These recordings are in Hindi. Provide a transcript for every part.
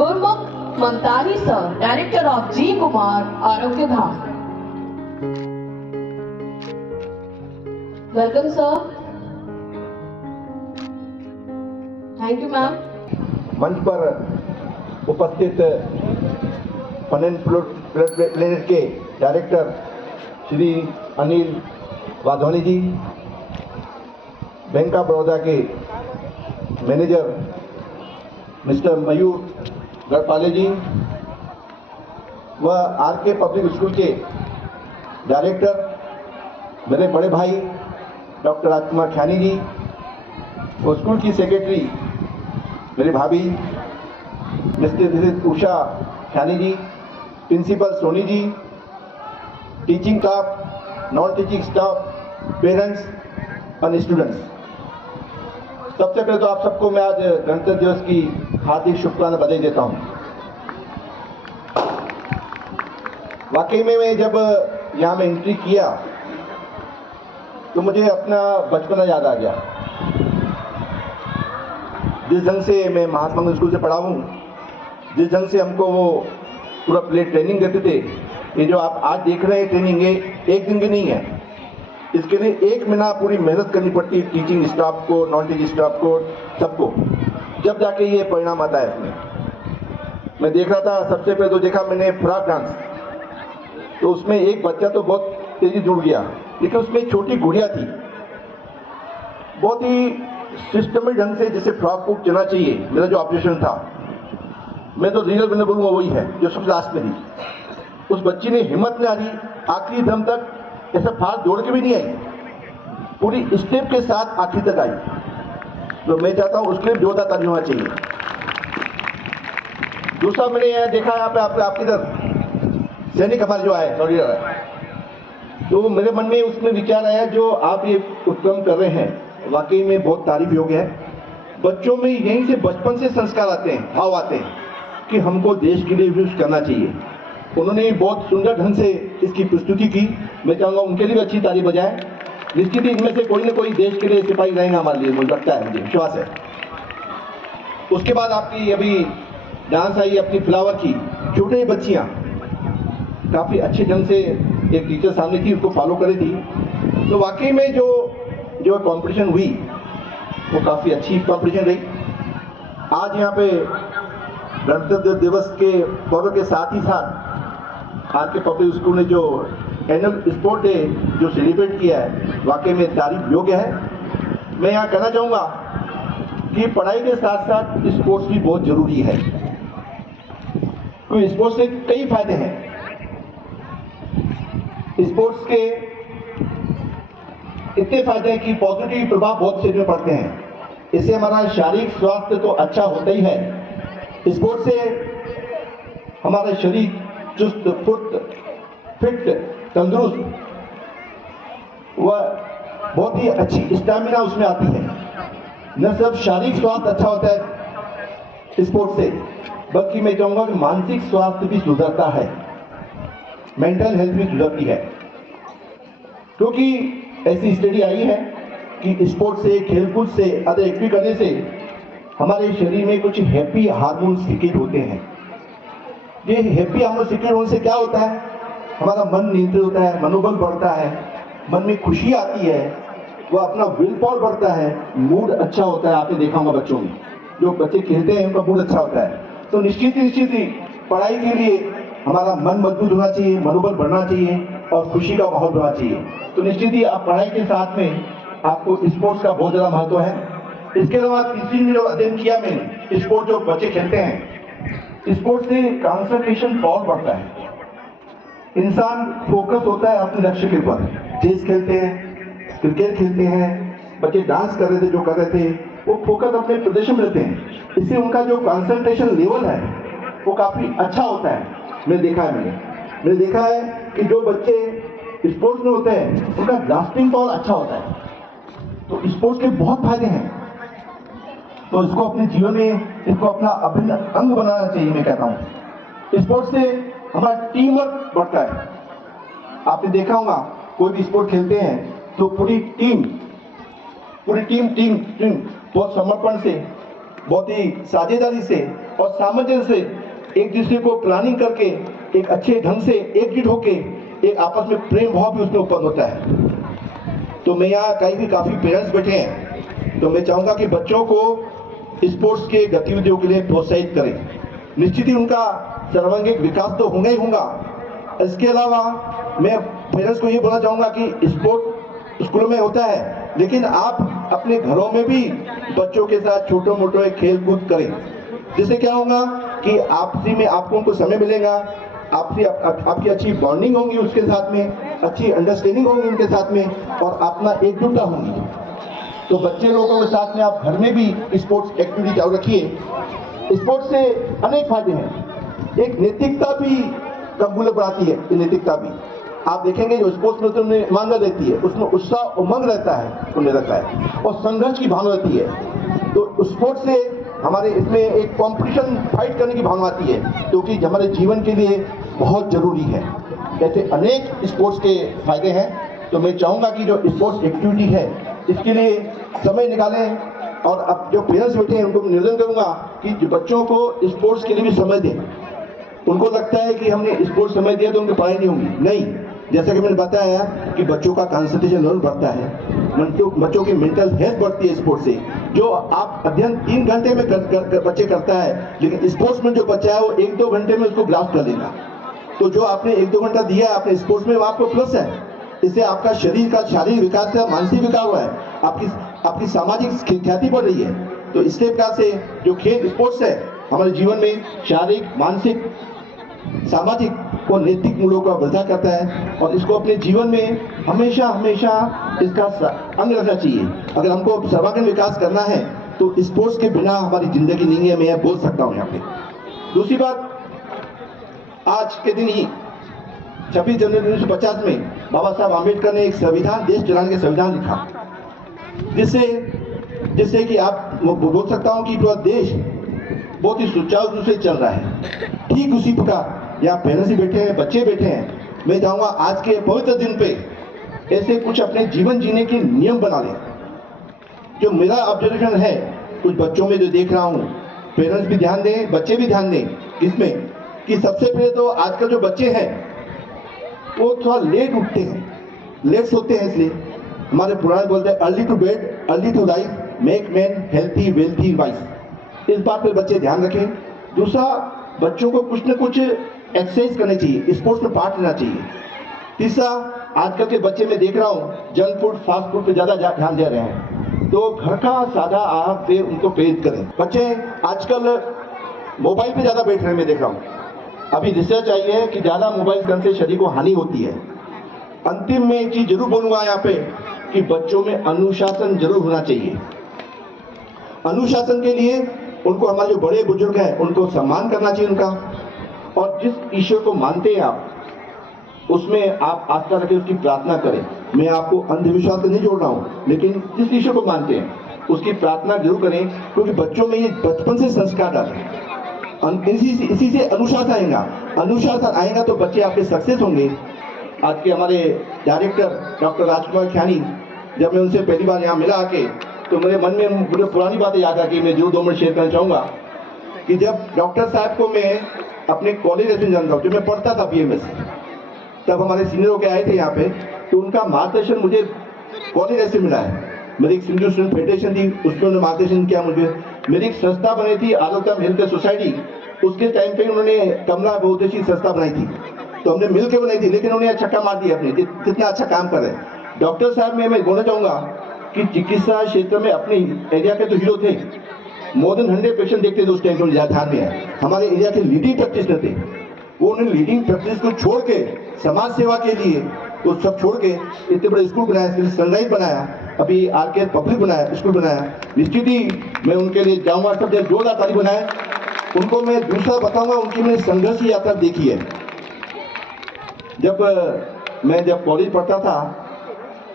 Gurmukh Mantari sir, director of G Kumar Arogya Dham. Welcome sir. Thank you ma'am. मंच पर उपस्थित पनेन प्लेनेट के director Shri Anil Wadhwani ji, bank of Baroda के मैनेजर मिस्टर मयूर गढ़पाले जी व आरके पब्लिक स्कूल के डायरेक्टर मेरे बड़े भाई डॉक्टर राजकुमार ख्यानी जी, वो स्कूल की सेक्रेटरी मेरी भाभी mister Usha Khyani ji, principal Soni ji, teaching staff, non teaching staff, parents और स्टूडेंट्स। सबसे पहले तो आप सबको मैं आज गणतंत्र दिवस की हार्दिक शुभकामनाएं बधाई देता हूं। वाकई में मैं जब यहाँ में एंट्री किया तो मुझे अपना बचपना याद आ गया। जिस ढंग से मैं महात्मा गांधी स्कूल से पढ़ा हूँ, जिस ढंग से हमको वो पूरा प्ले ट्रेनिंग देते थे, ये जो आप आज देख रहे हैं ट्रेनिंग, ये एक दिन की नहीं है। इसके लिए 1 महीना पूरी मेहनत करनी पड़ती है, टीचिंग स्टाफ को, नॉन टीचिंग स्टाफ को, सबको, जब जाके ये परिणाम आता है इसमें। मैं देख रहा था, सबसे पहले तो देखा मैंने फ्रॉक डांस, तो उसमें एक बच्चा तो बहुत तेजी जुड़ गया, लेकिन उसमें एक छोटी गुड़िया थी, बहुत ही सिस्टमेटिक ढंग से जैसे फ्रॉक को चलना चाहिए। मेरा जो ऑब्जर्वेशन था, मैं तो रियल मैंने बोलूँगा वही है जो सबसे लास्ट में थी। उस बच्ची ने हिम्मत नहीं हारी, आखिरी दम तक ऐसा फास्ट दौड़ के भी नहीं आई, पूरी स्टेप के साथ आखिर तक आई। तो मैं चाहता हूँ उसके लिए जोरदार ताली होना चाहिए। दूसरा मैंने यह देखा यहाँ पे आपकी तरफ सैनिक हमारे जो आए, सॉरी, तो मेरे मन में उसमें विचार आया, जो आप ये उत्तम कर रहे हैं वाकई में बहुत तारीफ योग्य है। बच्चों में यहीं से बचपन से संस्कार आते हैं, भाव आते हैं कि हमको देश के लिए भी कुछ करना चाहिए। उन्होंने बहुत सुंदर ढंग से इसकी प्रस्तुति की, मैं चाहूँगा उनके लिए भी अच्छी ताली बजाएं। निश्चित ही इनमें से कोई ना कोई देश के लिए सिपाही रहेगा हमारे लिए, मुझे लगता है, मुझे विश्वास है। उसके बाद आपकी अभी डांस आई अपनी फ्लावर की, छोटे बच्चियाँ काफ़ी अच्छे ढंग से एक टीचर सामने थी, उसको फॉलो करी थी। तो वाकई में जो कंपटीशन हुई वो काफ़ी अच्छी कंपटीशन रही। आज यहाँ पे गणतंत्र दिवस के पर्व के साथ ही साथ आरके पब्लिक स्कूल ने जो एनुअल स्पोर्ट डे जो सेलिब्रेट किया है, वाकई में तारीफ योग्य है। मैं यहाँ कहना चाहूँगा कि पढ़ाई के साथ साथ स्पोर्ट्स भी बहुत जरूरी है, क्योंकि स्पोर्ट्स से कई फायदे हैं। स्पोर्ट्स के इतने फायदे हैं कि पॉजिटिव प्रभाव बहुत से में पड़ते हैं। इससे हमारा शारीरिक स्वास्थ्य तो अच्छा होता ही है, स्पोर्ट्स से हमारा शरीर चुस्त फुर्त फिट तंदुरुस्त व बहुत ही अच्छी स्टैमिना उसमें आती है। न सिर्फ शारीरिक स्वास्थ्य अच्छा होता है स्पोर्ट्स से, बल्कि मैं कहूँगा कि मानसिक स्वास्थ्य भी सुधरता है, मेंटल हेल्थ भी सुधरती है। क्योंकि ऐसी स्टडी आई है कि स्पोर्ट्स से, खेलकूद से, अदर एक्टिविटी करने से हमारे शरीर में कुछ हैप्पी हार्मोन सीक्रेट होते हैं। ये हैप्पी हार्मोन सीक्रेट होने से क्या होता है, हमारा मन नियंत्रित होता है, मनोबल बढ़ता है, मन में खुशी आती है, वह अपना विल पावर बढ़ता है, मूड अच्छा होता है। आपने देखा होगा बच्चों में, जो बच्चे खेलते हैं उनका मूड अच्छा होता है। तो निश्चित ही पढ़ाई के लिए हमारा मन मजबूत होना चाहिए, मनोबल बढ़ना चाहिए और खुशी का माहौल होना चाहिए। तो निश्चित ही आप पढ़ाई के साथ में आपको स्पोर्ट्स का बहुत ज़्यादा महत्व है। इसके अलावा तीसरी में जो अध्ययन किया मैंने, स्पोर्ट्स जो बच्चे खेलते हैं, स्पोर्ट्स से कंसंट्रेशन पावर बढ़ता है, इंसान फोकस होता है अपने लक्ष्य के ऊपर। चेस खेलते हैं, क्रिकेट खेलते हैं, बच्चे डांस कर रहे थे जो कर रहे थे, वो फोकस अपने प्रदर्शन में रहते हैं। इससे उनका जो कंसंट्रेशन लेवल है वो काफ़ी अच्छा होता है। मैंने देखा है कि जो बच्चे स्पोर्ट्स में होते हैं उनका ग्रास्पिंग पावर अच्छा होता है। तो स्पोर्ट्स के बहुत फायदे हैं, तो इसको अपने जीवन में, इसको अपना अभिन्न अंग बनाना चाहिए। मैं कहता हूँ स्पोर्ट्स से हमारा टीम वर्क बढ़ता है। आपने देखा होगा कोई भी स्पोर्ट खेलते हैं तो पूरी टीम बहुत समर्पण से, बहुत ही साझेदारी से और सामंजस्य से एक दूसरे को प्लानिंग करके एक अच्छे ढंग से एकजुट होके एक आपस में प्रेम भाव भी उसमें उत्पन्न होता है। तो मैं यहाँ काफ़ी पेरेंट्स बैठे हैं, तो मैं चाहूँगा कि बच्चों को स्पोर्ट्स के गतिविधियों के लिए प्रोत्साहित करें। निश्चित ही उनका सर्वांगीण विकास तो होगा ही होगा। इसके अलावा मैं पेरेंट्स को ये बोलना चाहूँगा कि स्पोर्ट स्कूलों में होता है, लेकिन आप अपने घरों में भी बच्चों के साथ छोटे मोटे खेल कूद करें, जिससे क्या होगा कि आपसी में आपको उनको समय मिलेगा, आपकी अच्छी बॉन्डिंग होगी उसके साथ में, अच्छी अंडरस्टैंडिंग होगी उनके साथ में और अपना एकजुटता होगी। तो बच्चे लोगों के साथ में आप घर में भी स्पोर्ट्स एक्टिविटी चालू रखिए। स्पोर्ट्स से अनेक फायदे हैं। एक नैतिकता भी कबूल बढ़ाती है। ये नैतिकता भी आप देखेंगे जो स्पोर्ट्स में तुमने ईमानदार रहती है, उसमें उत्साह उमंग रहता है और संघर्ष की भावना रहती है। तो स्पोर्ट्स से हमारे इसमें एक कंपटीशन फाइट करने की भावना आती है, क्योंकि हमारे जीवन के लिए बहुत जरूरी है। ऐसे अनेक स्पोर्ट्स के फायदे हैं। तो मैं चाहूँगा कि जो स्पोर्ट्स एक्टिविटी है इसके लिए समय निकालें, और अब जो पेरेंट्स बैठे हैं उनको निवेदन करूँगा कि जो बच्चों को स्पोर्ट्स के लिए भी समय दें। उनको लगता है कि हमने स्पोर्ट्स समय दिया तो उनकी पढ़ाई नहीं होगी, नहीं। जैसा कि मैंने बताया कि बच्चों का कंसंट्रेशन लेवल बढ़ता है, बच्चों की मेंटल हेल्थ बढ़ती है स्पोर्ट्स से। जो आप अध्ययन 3 घंटे में बच्चे करता है, लेकिन स्पोर्ट्स में जो बच्चा है वो 1-2 घंटे में उसको ग्रास्प कर लेगा। तो जो आपने 1-2 घंटा दिया है आपने स्पोर्ट्स में, वो आपको प्लस है। इससे आपका शरीर का शारीरिक विकास का मानसिक विकास हुआ है, आपकी सामाजिक ख्याति बढ़ रही है। तो इसके प्रकार से जो खेल स्पोर्ट्स है हमारे जीवन में शारीरिक, मानसिक, सामाजिक और नैतिक मूल्यों का वृद्धि करता है, और इसको अपने जीवन में हमेशा इसका अंग रखना चाहिए। अगर हमको सर्वांगीण विकास करना है तो स्पोर्ट्स के बिना हमारी जिंदगी नहीं है, मैं यह बोल सकता हूँ यहाँ पे। दूसरी बात, आज के दिन ही 26 जनवरी 1950 में बाबा साहब आम्बेडकर ने एक संविधान, देश चलाने के संविधान लिखा, जिससे कि आप बोल सकता हूँ कि पूरा देश बहुत ही सुचारू रूप से चल रहा है। ठीक उसी प्रकार यहाँ पेरेंट्स ही बैठे हैं, बच्चे बैठे हैं। मैं चाहूँगा आज के पवित्र दिन पे ऐसे कुछ अपने जीवन जीने के नियम बना लें। जो मेरा ऑब्जर्वेशन है कुछ बच्चों में जो देख रहा हूँ, पेरेंट्स भी ध्यान दें, बच्चे भी ध्यान दें इसमें, कि सबसे पहले तो आजकल जो बच्चे हैं वो थोड़ा लेट उठते हैं, लेट सोते हैं। इसलिए हमारे पुराने बोलते हैं early to bed early to rise, make man healthy wealthy wise. इस बात पर बच्चे ध्यान रखें। दूसरा, बच्चों को कुछ न कुछ एक्सरसाइज करनी चाहिए, स्पोर्ट्स में पार्ट लेना चाहिए। तीसरा, आजकल के बच्चे में देख रहा हूँ जंक फूड, फास्ट फूड पे ज़्यादा ध्यान दे रहे हैं, तो घर का सादा आहार पे उनको प्रेरित करें। बच्चे आजकल मोबाइल पे ज़्यादा बैठ रहे हैं, मैं देख रहा हूँ। अभी रिसर्च आई है कि ज़्यादा मोबाइल करने से शरीर को हानि होती है। अंतिम में एक चीज़ जरूर बोलूँगा यहाँ पे कि बच्चों में अनुशासन जरूर होना चाहिए। अनुशासन के लिए उनको, हमारे जो बड़े बुजुर्ग हैं उनको सम्मान करना चाहिए उनका। और जिस ईश्वर को मानते हैं आप, उसमें आप आस्था रखें, उसकी प्रार्थना करें। मैं आपको अंधविश्वास से नहीं जोड़ रहा हूं, लेकिन जिस ईश्वर को मानते हैं उसकी प्रार्थना जरूर करें, क्योंकि बच्चों में ये बचपन से संस्कार डालें। इसी से अनुशासन आएगा। अनुशासन आएगा तो बच्चे आपके सक्सेस होंगे। आज के हमारे डायरेक्टर डॉक्टर राजकुमार ख्यानी, जब मैं उनसे पहली बार यहाँ मिला आके, तो मेरे मन में मुझे पुरानी बातें याद आ गई। मैं जरूर 2 मिनट शेयर करना चाहूँगा कि जब डॉक्टर साहब को मैं अपने कॉलेज में जानता हूँ, जब मैं पढ़ता था BMS, तब हमारे सीनियर के आए थे यहाँ पे, तो उनका मार्गदर्शन मुझे कॉलेज ऐसे मिला है। मेरी एक सिंधु स्टूडेंट फेडरेशन थी, उसमें उन्होंने मार्गदर्शन किया मुझे। मेरी एक संस्था बनी थी आरोग्यम हेल्थ सोसाइटी, उसके टाइम पे उन्होंने कमला बहुउद्देशीय संस्था बनाई थी, तो हमने मिलकर बनाई थी, लेकिन उन्होंने छक्का मार दिया अपने, जितना अच्छा काम कर रहे हैं डॉक्टर साहब। मैं बोलना चाहूँगा कि चिकित्सा क्षेत्र में अपने एरिया के तो हीरो थे। मोर देन 100 पेशेंट देखते थे उस टाइम पे, ध्यान में है। हमारे एरिया के लीडिंग प्रैक्टिशनर थे, वो उन्होंने लीडिंग प्रैक्टिस को छोड़ के समाज सेवा के लिए वो सब छोड़ के इतने बड़े स्कूल बनाया, सनराइज बनाया, अभी RK पब्लिक बनाया, स्कूल बनाया। निश्चित ही मैं उनके लिए जाऊँगा, सब जोरदार तारीफ बनाए उनको। मैं दूसरा बताऊँगा, उनकी मैंने संघर्ष यात्रा देखी है। जब कॉलेज पढ़ता था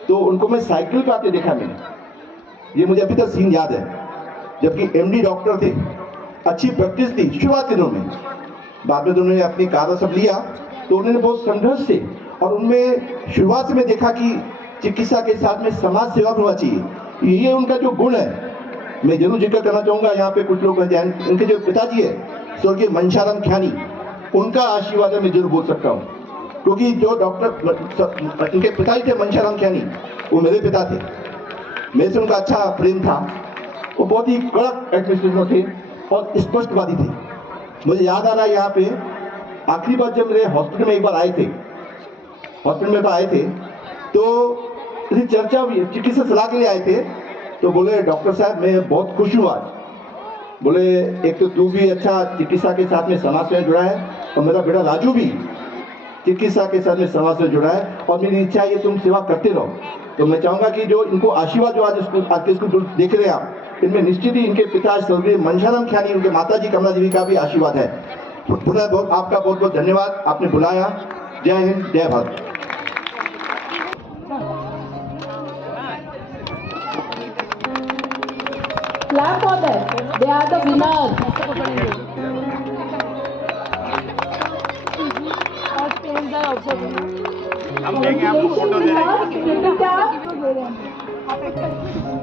तो उनको मैं साइकिल पे आते देखा मैंने, ये मुझे अभी तक सीन याद है। जबकि MD डॉक्टर थे, अच्छी प्रैक्टिस थी शुरुआत दिनों में, बाद में तो उन्होंने अपनी कार सब लिया, तो उन्होंने बहुत संघर्ष से, और उनमें शुरुआत से मैं देखा कि चिकित्सा के साथ में समाज सेवा भी होना चाहिए। ये उनका जो गुण है, मैं जरूर जिक्र करना चाहूँगा। यहाँ पे कुछ लोग हैं, उनके जो पिताजी है स्वर्गीय मनशाराम ख्यानी, उनका आशीर्वाद है, मैं जरूर बोल सकता हूँ, क्योंकि जो डॉक्टर इनके पिताजी थे मनशाराम ख्यानी, वो मेरे पिता थे। मेरे से उनका अच्छा प्रेम था। वो बहुत ही कड़क एडमिनिस्ट्रेटर थे और स्पष्टवादी थे। मुझे याद आ रहा है, यहाँ पे आखिरी बार जब मेरे हॉस्पिटल में एक बार आए थे, तो चर्चा हुई, चिकित्सा सलाह के लिए आए थे, तो बोले डॉक्टर साहब मैं बहुत खुश हूँ आज। बोले एक तो तू भी अच्छा चिकित्सा के साथ में समाज से जुड़ा है, और मेरा बेटा राजू भी चिकित्सा के साथ में समाज से जुड़ा है, और मेरी इच्छा है तुम सेवा करते रहो। तो मैं चाहूँगा कि जो इनको आशीर्वाद जो आज के स्कूल देख रहे हैं आप, इनमें निश्चित ही इनके पिता स्वर्गीय मनशाराम ख्यानी, उनके माता जी कमला देवी का भी आशीर्वाद है। पुनः आपका बहुत बहुत धन्यवाद, आपने बुलाया। जय हिंद, जय Bharat. Clap for them. They are the winners. हम देंगे आपको फोटो दे देंगे। Congratulations, Nita.